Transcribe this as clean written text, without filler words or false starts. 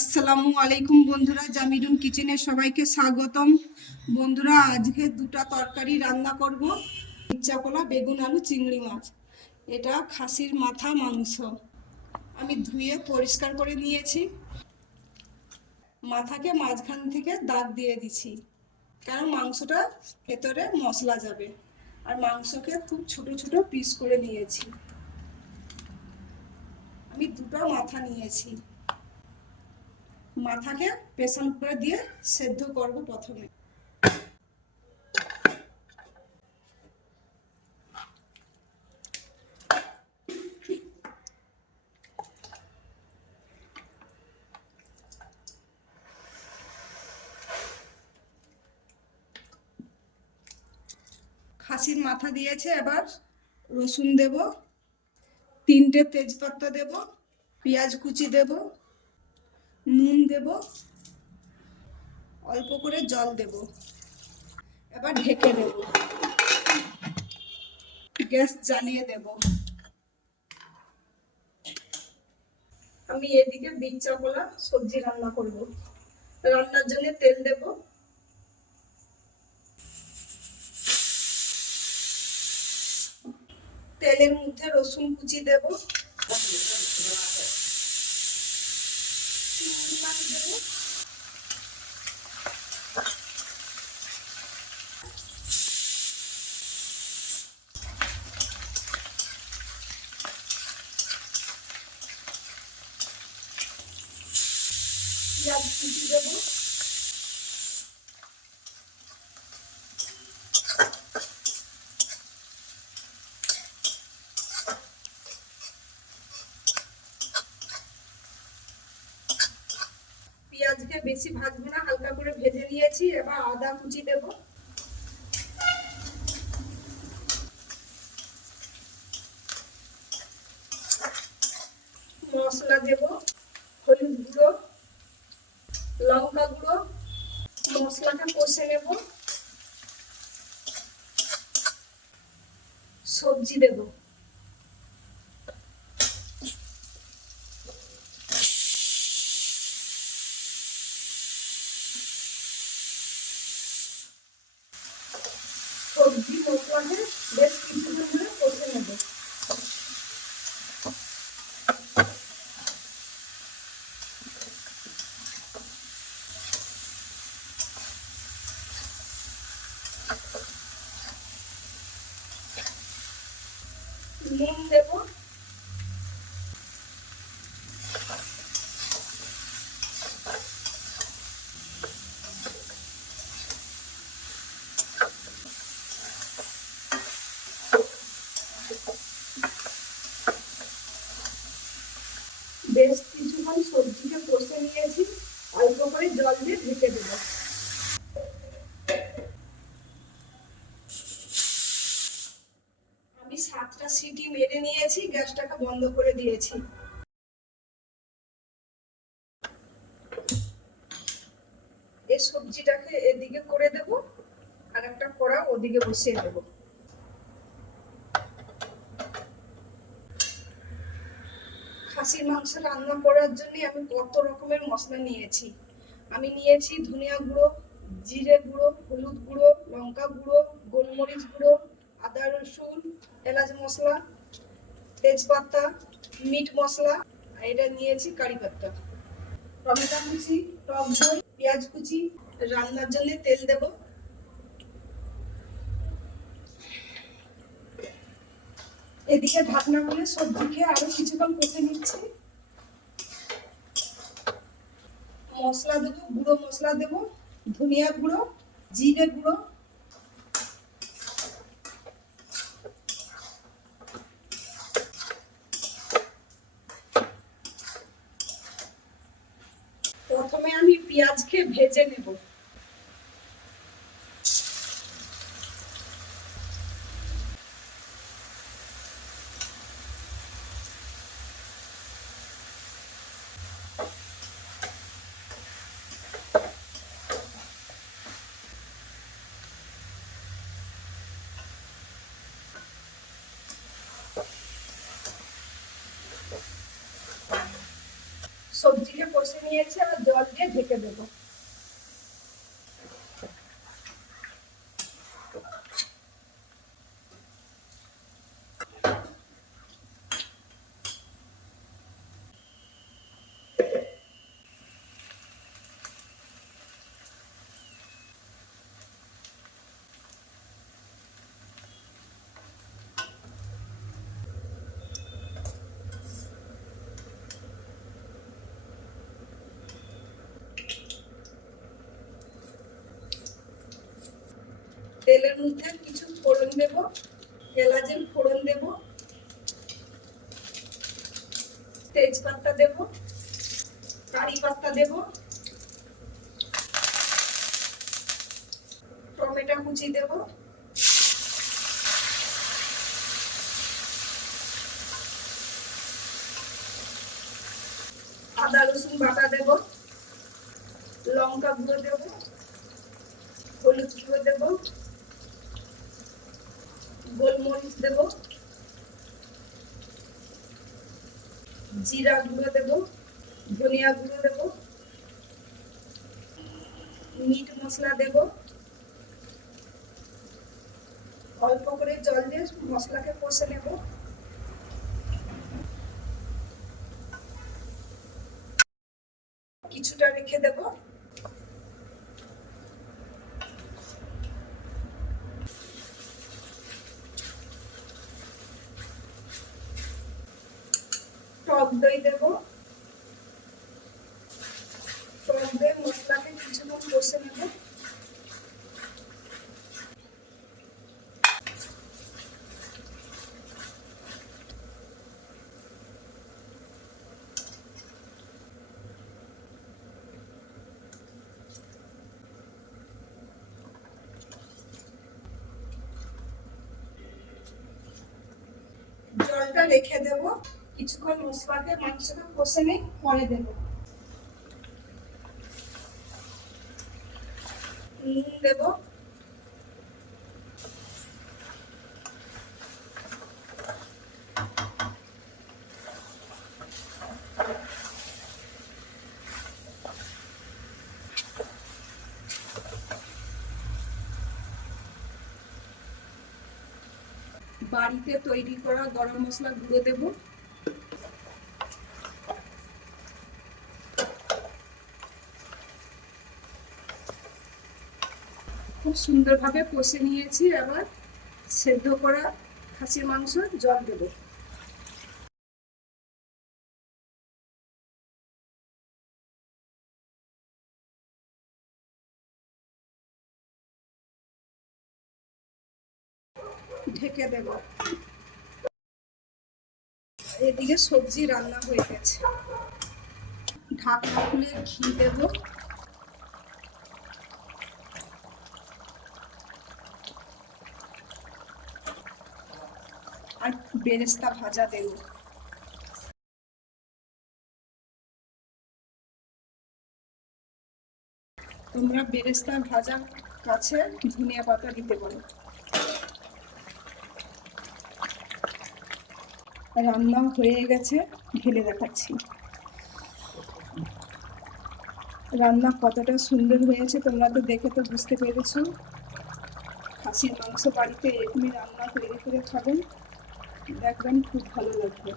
আসসালামু আলাইকুম বন্ধুরা, জামিরুন কিচেনে সবাইকে স্বাগতম। বন্ধুরা, আজকে দুটো তরকারি রান্না করব। ইচ্ছা পোলা, বেগুন আলু চিংড়ি মাছ। এটা খাসির মাথা মাংস। আমি ধুয়ে পরিষ্কার করে নিয়েছি। মাথাকে মাঝখান থেকে দাগ দিয়ে দিছি, কারণ মাংসটা ভেতরে মশলা যাবে। আর মাংসকে খুব ছোট ছোট পিস করে নিয়েছি। আমি দুটো মাথা নিয়েছি। মাথাকে প্রেসার কুকারে দিয়ে সেদ্ধ করব প্রথমে। খাসির মাথা দিয়েছে, এবার রসুন দেব, 3টে তেজপাতা দেব, পেঁয়াজ কুচি দেব, নুন দেব, অল্প করে জল দেব। এবার ঢেকে দেব, গ্যাস জ্বালিয়ে দেব। আমি এদিকে বিচ্চা কলা সবজি রান্না করব। রান্নার জন্য তেল দেব, তেলের মধ্যে রসুন কুচি দেব, চিংড়ি মাছ দেব, পেঁয়াজ কুচি দেব, পেঁয়াজকে বেশি ভাজবো না, হালকা করে ভেজে নিয়েছি। এবার আদা কুচি দেব, মশলা দেব, হলুদ গুঁড়ো, লঙ্কা গুঁড়ো। মশলাটা কষে নেব, সবজি দেব, সবজি মশলাকে বেশ কিছুক্ষণ ধরে কষে নেব। নুন দেব, বেশ কিছুক্ষণ সবজিকে কষে নিয়েছি। অল্প করে জল দিয়ে ঢেকে দেব। আমি 7টা সিটি মেরে নিয়েছি, গ্যাসটাকে বন্ধ করে দিয়েছি। এই সবজিটাকে এদিকে করে দেব, আর একটা কড়া ওদিকে বসিয়ে দেব। খাসির মাংস রান্না করার জন্য আমি কত রকমের মশলা নিয়েছি। আমি নিয়েছি ধনিয়া গুঁড়ো, জিরে গুঁড়ো, হলুদ গুঁড়ো, লঙ্কা গুঁড়ো, গোলমরিচ গুঁড়ো, আদা রসুন, এলাচ মশলা, তেজপাতা, মিট মশলা। আর এটা নিয়েছি কারি পাতা, টমেটো কুচি, টক দই, পেঁয়াজ কুচি। রান্নার জন্য তেল দেব, এদিকে ঢাকনা খুলে সবজিকে আরো কিছুক্ষণ কষে নিচ্ছি। মশলা দেবো, গুঁড়ো মশলা দেবো, ধনিয়া গুঁড়ো, জিরে গুঁড়ো, প্রথমে আমি পেঁয়াজকে ভেজে নেব। সবজিকে কষে নিয়েছি, আর জল দিয়ে ঢেকে দেবো। তেলের মধ্যে কিছু ফোড়ন দেব, এলাচের ফোড়ন দেব, তেজপাতা দেব, কারি পাতা দেব, টমেটো কুচি দেব, আদা রসুন বাটা দেব, লঙ্কা গুঁড়ো দেব, হলুদ গুঁড়ো দেব, গোলমরিচ দেব, জিরা গুঁড়ো দেব, ধনিয়া গুঁড়ো দেব, মিট মশলা দেব। অল্প করে জল দিয়ে মশলাকে কষে নেব। কিছুটা রেখে দেব। টক দই দেব। টক দই মশলাকে কিছুক্ষণ কষে নেব। জলটা রেখে দেব, কিছুক্ষণ মশলাকে মাংসটা কষে নেই, পরে দেব। নুন দেব, বাড়িতে তৈরি করা গরম মশলা গুঁড়ো দেব, খুব সুন্দরভাবে কষে নিয়েছি। আবার সেদ্ধ করা খাসির মাংস জল দেব। ঢেকে দেব। এদিকে সবজি রান্না হয়ে গেছে। ঢাকনা খুলে ঘি দেব, আর বেরেস্তা ভাজা দেব। তোমরা বেরেস্তা ভাজা কাছে ধনিয়া পাতা দিতে পারো। রান্না হয়ে গেছে, ঢেলে দেখাচ্ছি। রান্না কতটা সুন্দর হয়েছে তোমরা তো দেখে তো বুঝতে পেরেছো। খাসির মাংস বাড়িতে এরকমই রান্না তৈরি করে খাবেন, দেখবেন খুব ভালো লাগবে।